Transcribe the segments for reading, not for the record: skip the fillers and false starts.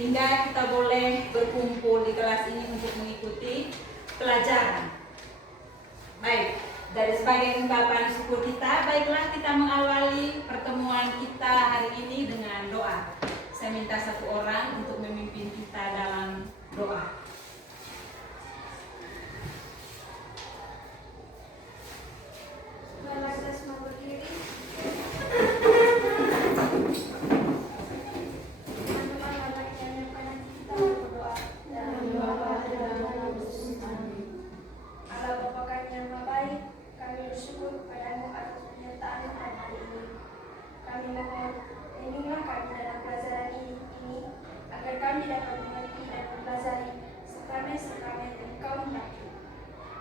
sehingga kita boleh berkumpul di kelas ini untuk mengikuti pelajaran. Baik, dari sebagai ungkapan syukur kita, baiklah kita mengawali pertemuan kita hari ini dengan doa. Saya minta satu orang untuk memimpin kita dalam doa. Mari kita semua berdiri.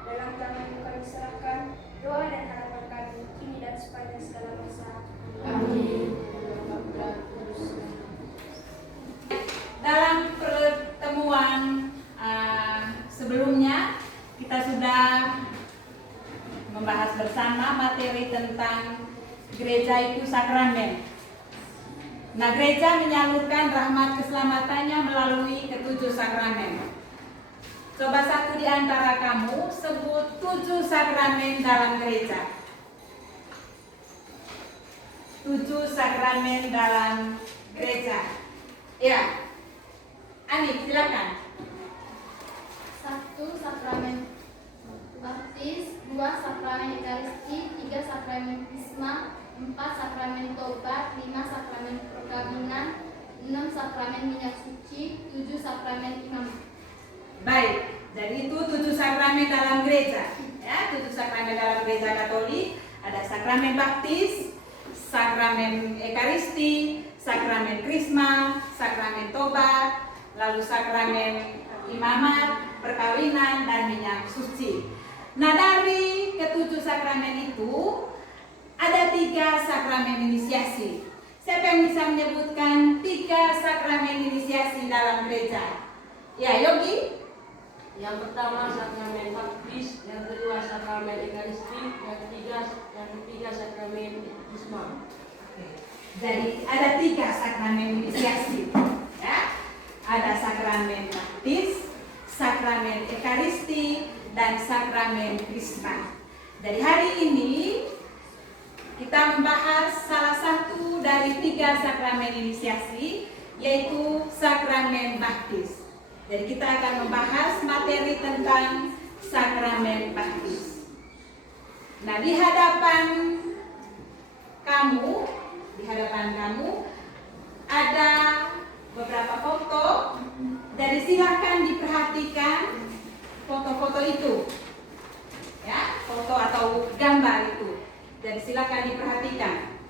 Dalam tangan-Mu kami serahkan doa dan harapan kami kini dan sepanjang segala masa. Amin. Dalam pertemuan sebelumnya kita sudah membahas bersama materi tentang gereja itu sakramen. Nah, gereja menyalurkan rahmat keselamatannya melalui ketujuh sakramen. Coba satu di antara kamu sebut 7 sakramen dalam gereja. 7 sakramen dalam gereja. Ya, Ani, silakan. 1. Sakramen baptis, 2. Sakramen ekaristi, 3. Sakramen krisma, 4. Sakramen tobat, 5. Sakramen perkawinan, 6. Sakramen minyak suci, 7. Sakramen imam. Baik, jadi itu 7 sakramen dalam gereja. Ya, 7 sakramen dalam gereja Katolik. Ada sakramen baptis, sakramen ekaristi, sakramen krisma, sakramen tobat, lalu sakramen imamat, perkawinan, dan minyak suci. Nah, dari ketujuh sakramen itu ada 3 sakramen inisiasi. Siapa yang bisa menyebutkan 3 sakramen inisiasi dalam gereja? Ya, Yogi? Yang pertama sakramen baptis, yang kedua sakramen ekaristi, yang ketiga sakramen krisma. Jadi ada 3 sakramen inisiasi. Ya, ada sakramen baptis, sakramen ekaristi, dan sakramen krisma. Dari hari ini kita membahas salah satu dari 3 sakramen inisiasi, yaitu sakramen baptis. Jadi kita akan membahas materi tentang sakramen baptis. Nah, di hadapan kamu ada beberapa foto. Jadi silakan diperhatikan foto-foto itu. Ya, foto atau gambar itu. Jadi silakan diperhatikan.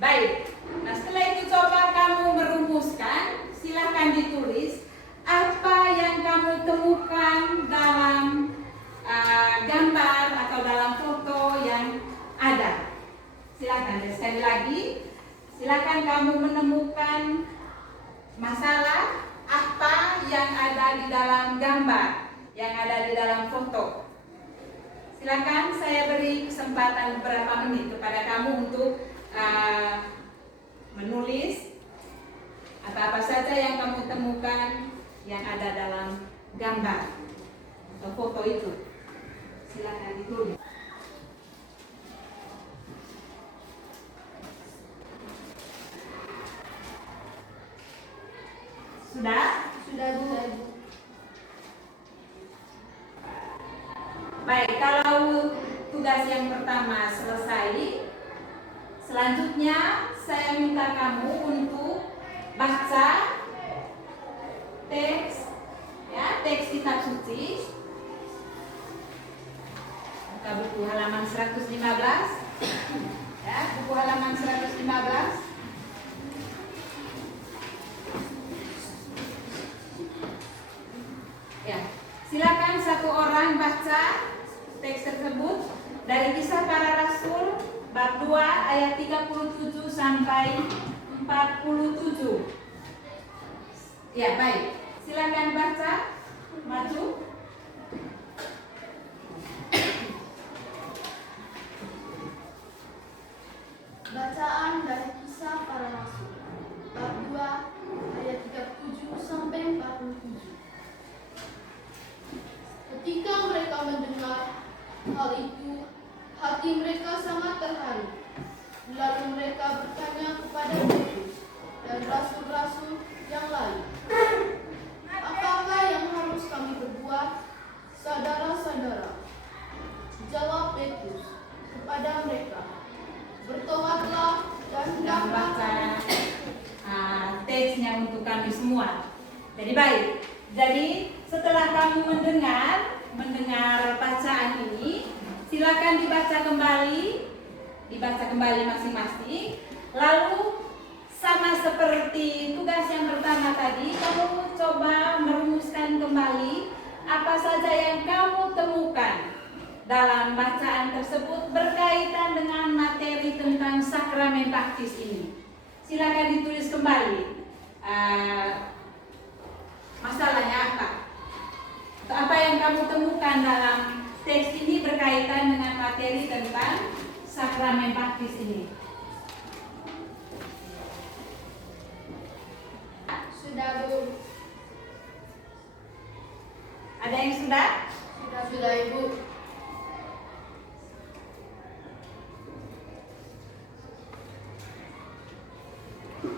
Baik, nah setelah itu coba kamu merumuskan, silakan ditulis apa yang kamu temukan dalam gambar atau dalam foto yang ada. Silakan, dan sekali lagi, silakan kamu menemukan masalah apa yang ada di dalam gambar, yang ada di dalam foto. Silakan, saya beri kesempatan beberapa menit kepada kamu untuk menulis apa saja yang kamu temukan yang ada dalam gambar atau foto itu. Silakan ditulis. Sudah? Sudah, Bu. Baik, kalau tugas yang pertama selesai, selanjutnya saya minta kamu untuk baca teks, ya, teks kitab suci. Buka buku halaman 115, ya, buku halaman 115. Ya, silakan satu orang baca teks tersebut dari Kisah Para Rasul bab 2 ayat 37 sampai 47. Ya, baik. Silakan baca. Maju. Bacaan dari Kisah Para Rasul, bab 2 ayat 37 sampai 47. Ketika mereka mendengar hal itu, hati mereka sangat terharu. Lalu mereka bertanya kepada Petrus dan rasul-rasul yang lain, "Apakah yang harus kami berbuat, saudara-saudara?" Jawab Petrus kepada mereka, "Bertobatlah dan Sedang baca teksnya untuk kami semua. Jadi baik. Jadi setelah kamu mendengar bacaan ini, silakan dibaca kembali masing-masing. Lalu sama seperti tugas yang pertama tadi, kamu coba merumuskan kembali apa saja yang kamu temukan dalam bacaan tersebut berkaitan dengan materi tentang sakramen baptis ini. Silakan ditulis kembali masalahnya apa. Atau apa yang kamu temukan dalam teks ini berkaitan dengan materi tentang sakramen baptis ini. Sudah, Bu. Ada yang sudah? Sudah, Ibu.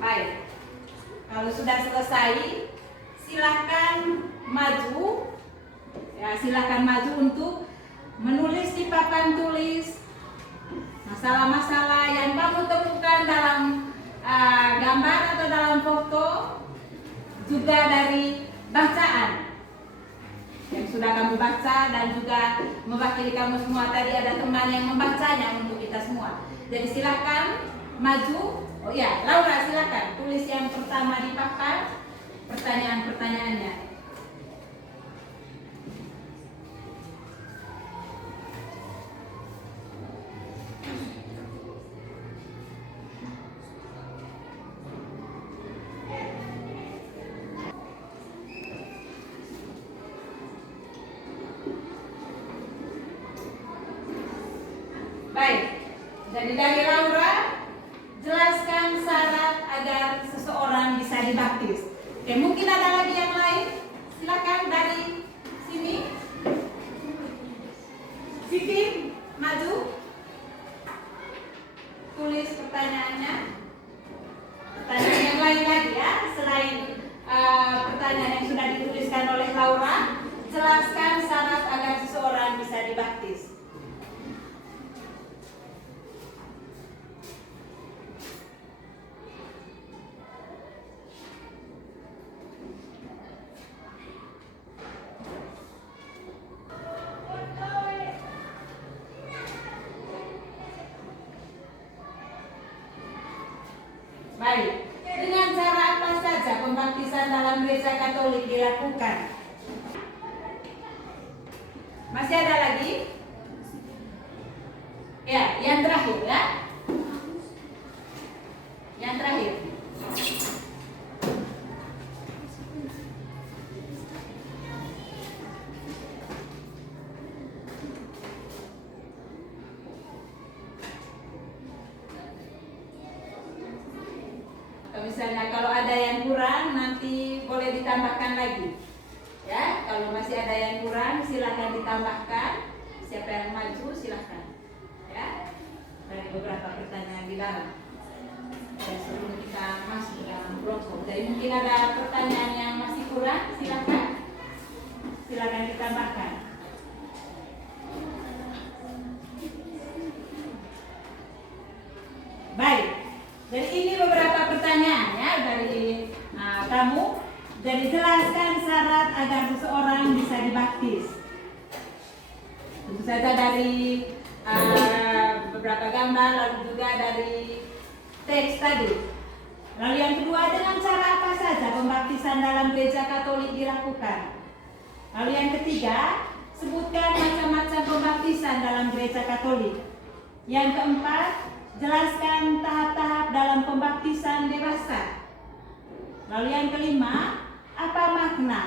Baik. Kalau sudah selesai, silakan maju. Ya, silakan maju untuk menulis di papan tulis masalah-masalah yang kamu temukan dalam gambar atau dalam foto, juga dari bacaan yang sudah kamu baca, dan juga mewakili kamu semua tadi ada teman yang membacanya untuk kita semua. Jadi silakan maju. Oh ya, Laura silakan tulis yang pertama di papan pertanyaan-pertanyaannya. Baik, jadi dari Laura, jelaskan syarat agar seseorang bisa dibaptis. Oke, mungkin ada lagi yang lain? Silakan dari sini. Siti, maju. Tulis pertanyaannya. Pertanyaan yang lain lagi ya, selain pertanyaan yang sudah dituliskan oleh Laura. Jelaskan syarat agar seseorang bisa dibaptis. Baik, dengan cara apa saja pembaptisan dalam gereja Katolik dilakukan? Masih ada lagi? Ya, yang terakhir ya. Yang terakhir. Misalnya kalau ada yang kurang nanti boleh ditambahkan lagi. Ya, kalau masih ada yang kurang silakan ditambahkan. Siapa yang maju silakan. Ya. Dari beberapa pertanyaan di dalam. Dan sebelum kita masuk ke dalam kelompok. Jadi mungkin ada pertanyaan yang masih kurang, silakan. Silakan ditambahkan. Baik. Jadi ini beberapa pertanyaan ya dari kamu. Jadi jelaskan syarat agar seseorang bisa dibaptis. Tentu saja dari beberapa gambar, lalu juga dari teks tadi. Lalu yang kedua, dengan cara apa saja pembaptisan dalam gereja Katolik dilakukan. Lalu yang ketiga, sebutkan macam-macam pembaptisan dalam gereja Katolik. Yang keempat, jelaskan tahap-tahap dalam pembaptisan dewasa. Lalu yang kelima, apa makna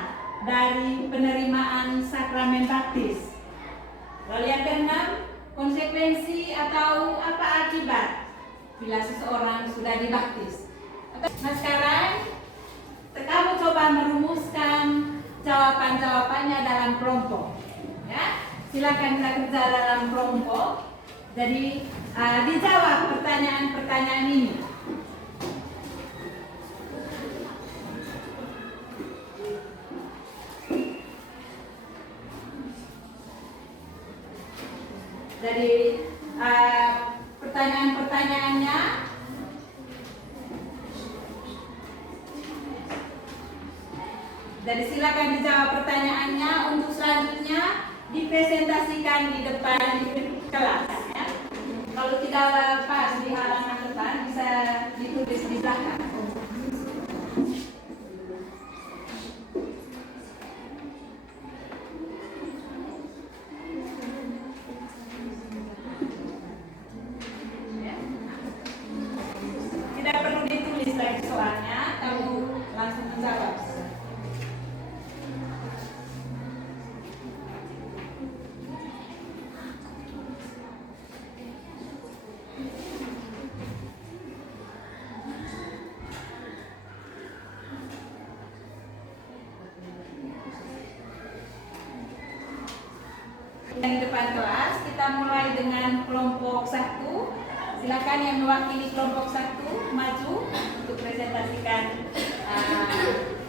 dari penerimaan sakramen baptis. Lalu yang keenam, konsekuensi atau apa akibat bila seseorang sudah dibaptis. Nah sekarang kamu coba merumuskan jawaban-jawabannya dalam kelompok. Ya, silakan kita kerja dalam kelompok. Jadi dijawab pertanyaan-pertanyaan ini. Jadi pertanyaan-pertanyaannya silakan dijawab pertanyaannya. Untuk selanjutnya dipresentasikan di depan kelas ya. Kalau tidak pas di halaman depan bisa ditulis di belakang. Tidak perlu ditulis lagi soalnya, kamu langsung menjawab. Di depan kelas kita mulai dengan kelompok 1. Silakan yang mewakili kelompok 1 maju untuk presentasikan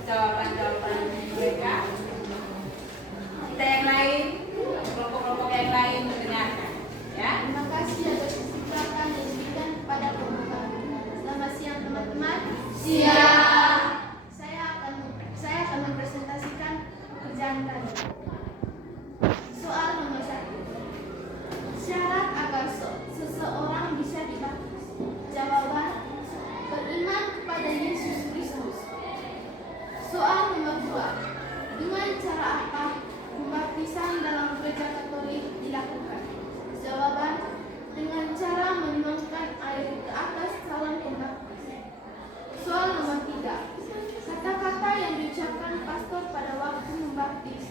jawaban-jawaban mereka. Kita yang lain, kelompok-kelompok yang lain mendengarkan ya. Terima kasih atas kesempatan yang diberikan kepada kelompok kami. Selamat siang teman-teman. Siang. Saya akan mempresentasikan pekerjaan tadi. Soal nomor 1. Syarat agar seseorang bisa dibaptis. Jawaban: beriman kepada Yesus Kristus. Soal nomor 2. Dengan cara apa pembaptisan dalam gereja Katolik dilakukan? Jawaban: dengan cara menuangkan air ke atas calon pembaptis. Soal nomor 3. Kata-kata yang diucapkan pastor pada waktu membaptis.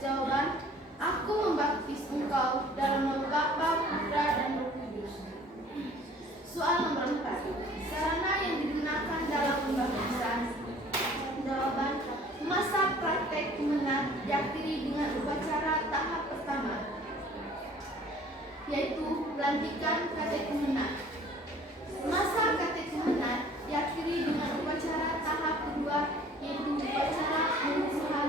Jawaban: aku membaptis engkau dalam nama Bapa, Putra, dan Roh Kudus. Soal nomor 4. Sarana yang digunakan dalam pembaptisan. Jawaban: masa praktek kemenat diakhiri dengan upacara tahap pertama, yaitu pelantikan katekumenat. Masa katekumenat diakhiri dengan upacara tahap kedua, yaitu upacara pengukuhan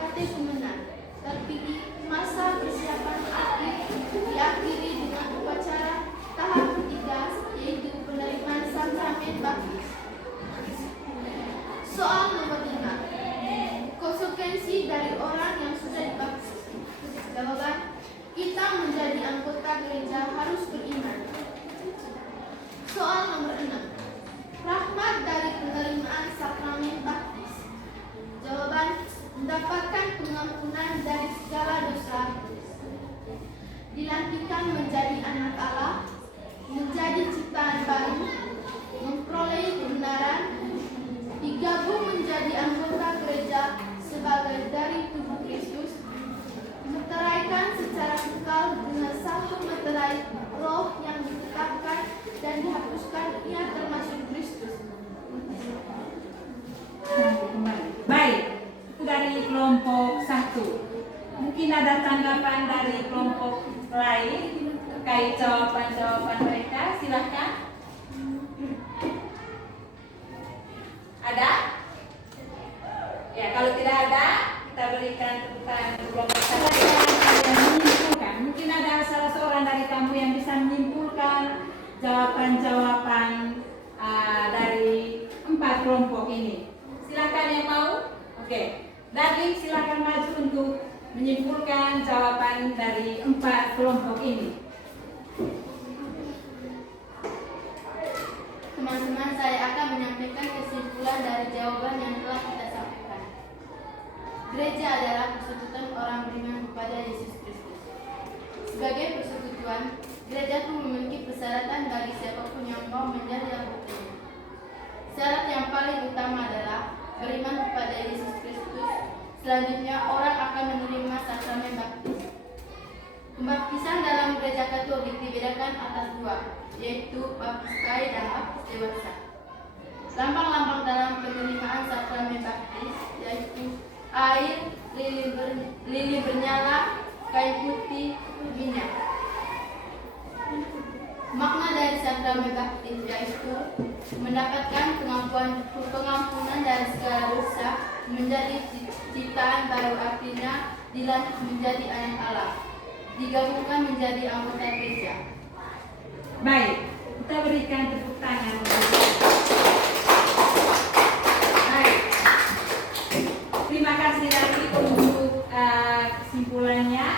katekumenat. Terpilih masa persiapan akhir diakhiri dengan upacara tahap ketiga, yaitu penerimaan sakramen baptis. Soal nomor 5. Konsekuensi dari orang yang sudah dibaptis. Jawaban: kita menjadi anggota gereja harus beriman. Soal nomor 6. Rahmat dari penerimaan sakramen baptis. Jawaban: mendapatkan pengampunan dari segala dosa, dilantikan menjadi anak Allah, menjadi ciptaan baru, memperoleh kebenaran, digabung menjadi anggota gereja sebagai dari tubuh Kristus, meteraikan secara kekal dengan satu meterai roh yang ditetapkan dan dihapuskan, ia termasuk Kristus. Baik, itu dari kelompok 1. Mungkin ada tanggapan dari kelompok lain terkait jawaban-jawaban mereka. Silahkan. Ada? Ya, kalau tidak ada, kita berikan tepukan untuk kelompok 1. Kalian menyimpulkan. Mungkin ada salah seorang dari kamu yang bisa menyimpulkan jawaban-jawaban dari 4 kelompok ini. Silakan yang mau. Oke. Darling, silakan maju untuk menyimpulkan jawaban dari 4 kelompok ini. Teman-teman, saya akan menyampaikan kesimpulan dari jawaban yang telah kita sampaikan. Gereja adalah persekutuan orang beriman kepada Yesus Kristus. Sebagai persekutuan, gereja pun memiliki persyaratan bagi siapapun yang mau menjadi anggotanya. Syarat yang paling utama adalah beriman kepada Yesus Kristus Selanjutnya orang akan menerima sakramen baptis. Pembaptisan dalam gereja Katolik dibedakan atas dua, yaitu baptis bayi dan baptis dewasa. Lambang-lambang dalam penerimaan sakramen baptis yaitu air, lilin bernyala, kain putih, minyak. Makna dari sakramen baptis yaitu mendapatkan pengampunan dari segala dosa, menjadi ciptaan baru, artinya dilanjut menjadi anak Allah, digabungkan menjadi anggota gereja. Baik, kita berikan tepuk tangan. Baik, terima kasih lagi untuk kesimpulannya.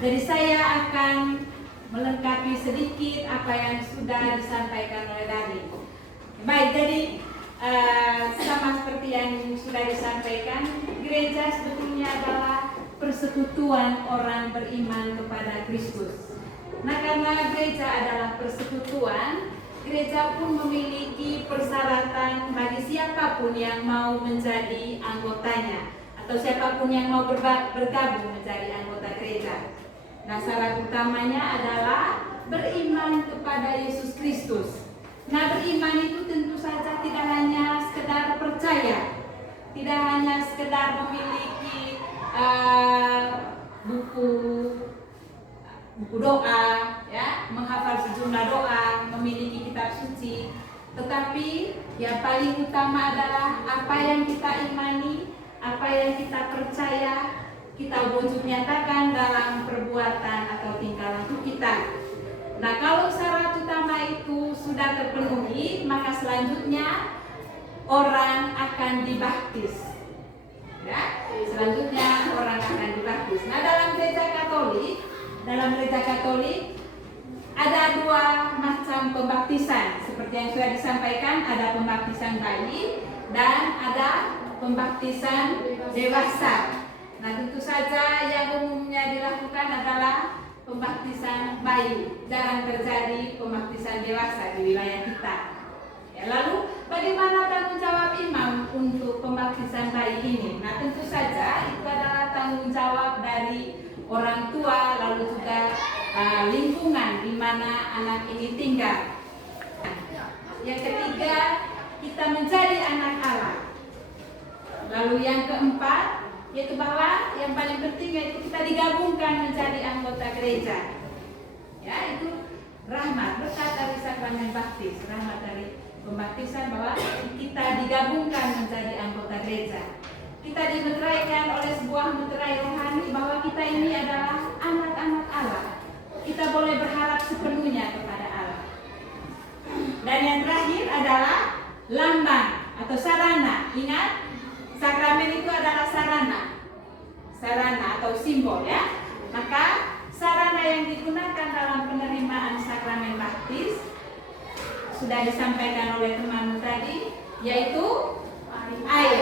Jadi saya akan melengkapi sedikit apa yang sudah disampaikan oleh Dadi. Baik, jadi sama seperti yang sudah disampaikan, gereja sebetulnya adalah persekutuan orang beriman kepada Kristus. Nah, karena gereja adalah persekutuan, gereja pun memiliki persyaratan bagi siapapun yang mau menjadi anggotanya atau siapapun yang mau bergabung menjadi anggota gereja. Nah, syarat utamanya adalah beriman kepada Yesus Kristus. Nah, beriman itu tentu saja tidak hanya sekedar percaya, tidak hanya sekedar memiliki buku doa, ya, menghafal sejumlah doa, memiliki kitab suci, tetapi yang paling utama adalah apa yang kita imani, apa yang kita percaya, kita wujud nyatakan dalam perbuatan atau tingkah laku kita. Nah, kalau syarat utama itu sudah terpenuhi, maka selanjutnya orang akan dibaptis. Ya, selanjutnya orang akan dibaptis. Nah, dalam gereja Katolik ada dua macam pembaptisan. Seperti yang sudah disampaikan, ada pembaptisan bayi dan ada pembaptisan dewasa. Nah, tentu saja yang umumnya dilakukan adalah pembaptisan bayi. Jarang terjadi pembaptisan dewasa di wilayah kita. Ya, lalu bagaimana tanggung jawab imam untuk pembaptisan bayi ini? Nah, tentu saja itu adalah tanggung jawab dari orang tua, lalu juga lingkungan di mana anak ini tinggal. Yang ketiga, kita menjadi anak Allah. Lalu yang keempat, yaitu bahwa yang paling penting yaitu kita digabungkan menjadi anggota gereja. Ya, itu rahmat, berkat dari sakramen baptis, rahmat dari pembaptisan bahwa kita digabungkan menjadi anggota gereja. Kita dimeteraikan oleh sebuah meterai rohani bahwa kita ini adalah anak-anak Allah. Kita boleh berharap sepenuhnya kepada Allah. Dan yang terakhir adalah lambang atau sarana. Ingat, sakramen itu adalah sarana atau simbol, ya. Maka sarana yang digunakan dalam penerimaan sakramen baptis sudah disampaikan oleh teman tadi, yaitu air.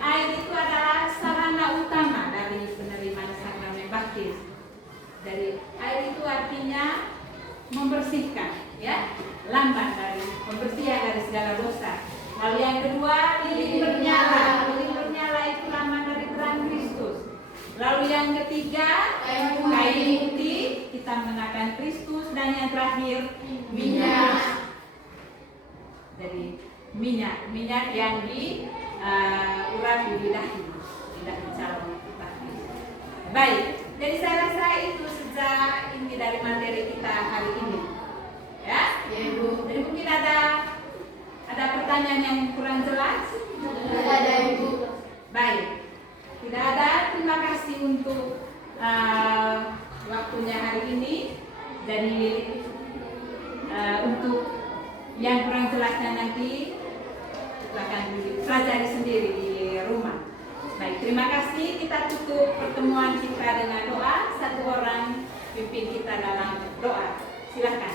Air itu adalah sarana utama dari penerimaan sakramen baptis. Dari air itu artinya membersihkan, ya, lambang dari pembersihan dari segala dosa. Lalu yang kedua, lilin bernyala. Lilin bernyala itu lambang dari terang Kristus. Lalu yang ketiga, kain putih, kita mengenakan Kristus. Dan yang terakhir, minyak. Jadi minyak yang diurapi di dahi calon baptis. Baik, jadi saya rasa itu saja inti dari materi kita hari ini. Ya, Ibu. Jadi mungkin ada pertanyaan yang kurang jelas? Tidak ada, Ibu. Baik, tidak ada. Terima kasih untuk waktunya hari ini. Jadi untuk yang kurang jelasnya nanti akan dipelajari sendiri di rumah. Baik, terima kasih. Kita tutup pertemuan kita dengan doa. Satu orang pimpin kita dalam doa. Silakan.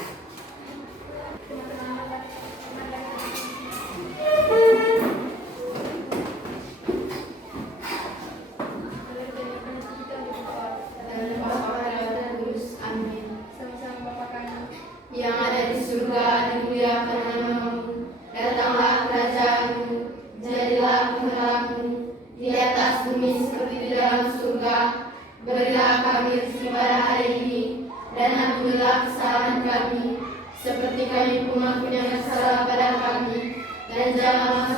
Yang ada di surga, dimuliakan namamu, datanglah kerajaanmu, jadilah kehendakmu di atas bumi seperti di surga. Berilah kami rezeki pada hari ini, dan ampunilah kesalahan kami, seperti kami pun mengampuni yang bersalah pada kami, dan janganlah